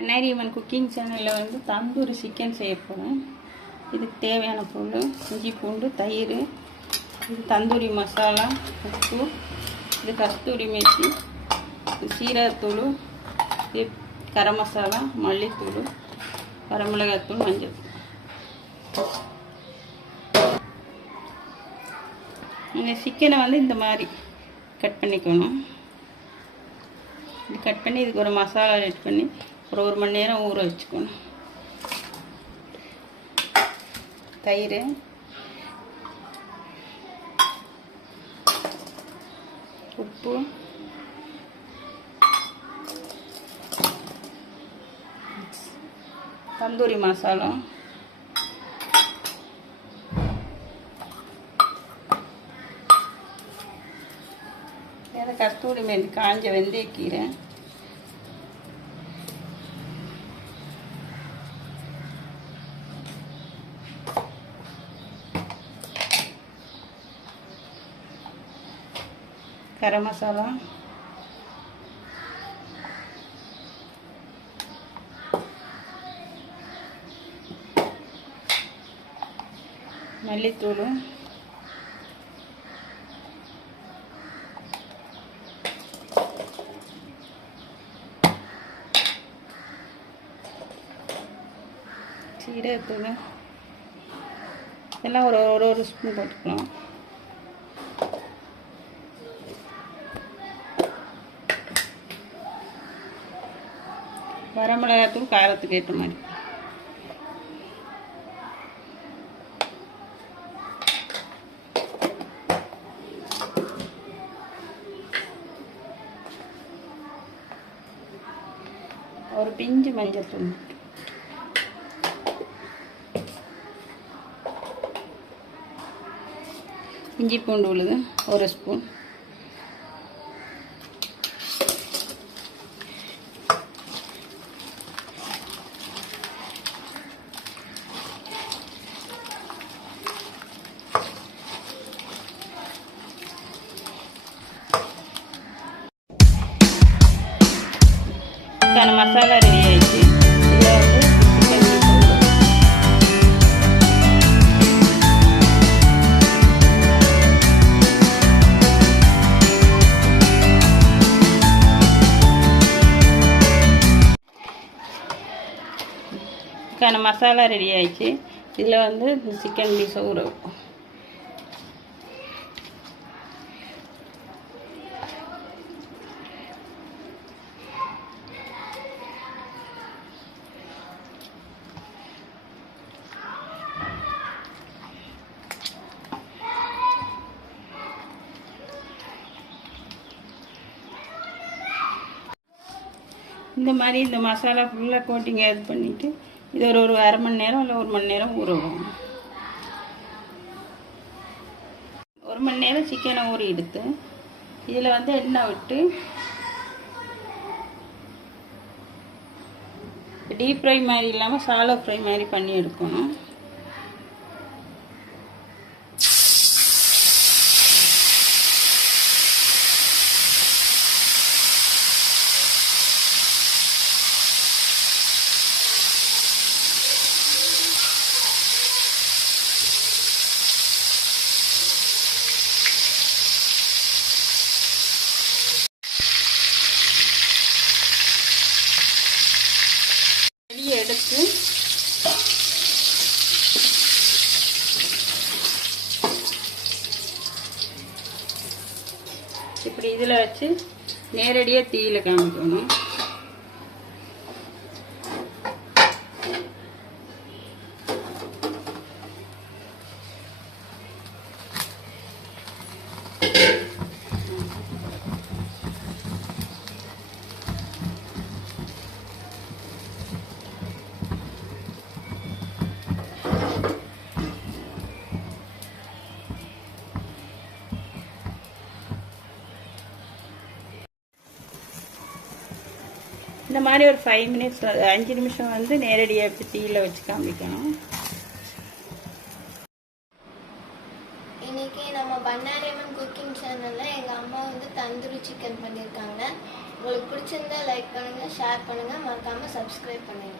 Bannariamman cooking சேனலில் வந்து tandoori chicken செய்ய போகிறேன். இதுக்கு தேவையான பொருள் இஞ்சி பூண்டு தயிர், இது தந்தூரி மசாலா, உப்பு, இது கஸ்தூரி மேத்தி, இது சீரகத்தூள், இது கரம் மசாலா, மல்லித்தூள், வரமிளகாத்தூள், மஞ்சள். இந்த சிக்கனை வந்து இந்த மாதிரி கட் பண்ணிக்கணும். இது கட் பண்ணி இதுக்கு ஒரு மசாலா ரெடி பண்ணி ஒரு மணி நேரம் ஊற வச்சுக்கணும். தயிர், உப்பு, தந்தூரி மசாலா, கஸ்தூரி மேத்தி, காஞ்ச வெந்தயக்கீரை, கரம் மசாலா, மல்லித்தூள், சீரகத்தூள், எல்லாம் ஒரு ஸ்பூன் போட்டுக்கலாம். வரமிளகாத்தூள் காரத்துக்கு ஏற்ற மாதிரி. ஒரு பிஞ்சு மஞ்சள் தூள், இஞ்சி பூண்டு விழுது ஒரு ஸ்பூன், மசாலா ரெடி ஆயிடுச்சு. இதில் வந்து சிக்கன் மசாலா ரெடி ஆயிடுச்சு. இதில் வந்து சிக்கன் பீஸை ஊற வைப்போம். இந்த மாதிரி இந்த மசாலா ஃபுல்லாக கோட்டிங் ஆட் பண்ணிவிட்டு இது ஒரு அரை மணி நேரம் இல்லை 1 மணி நேரம் ஊறவும். 1 மணி நேரம் சிக்கனை ஊறி எடுத்து இதில் வந்து எண்ணெய் விட்டு டீப் ஃப்ரை மாதிரி இல்லாமல் சாலோ ஃப்ரை மாதிரி பண்ணி எடுக்கணும். எடுத்து இப்படி இதில் வச்சு நேரடியாக தீயில காமிக்கணும். இந்த மாதிரி ஒரு 5 மினிட்ஸ் 5 நிமிஷம் வந்து நேரடியாக இப்படி தீயில வச்சு காமிக்கணும். இன்னைக்கு நம்ம பண்ணாரியம்மன் குக்கிங் சேனல்ல எங்க அம்மா வந்து தந்தூரி சிக்கன் பண்ணியிருக்காங்க. உங்களுக்கு பிடிச்சிருந்தா லைக் பண்ணுங்க, ஷேர் பண்ணுங்க, மறக்காம சப்ஸ்கிரைப் சப்ஸ்கிரைப் பண்ணுங்க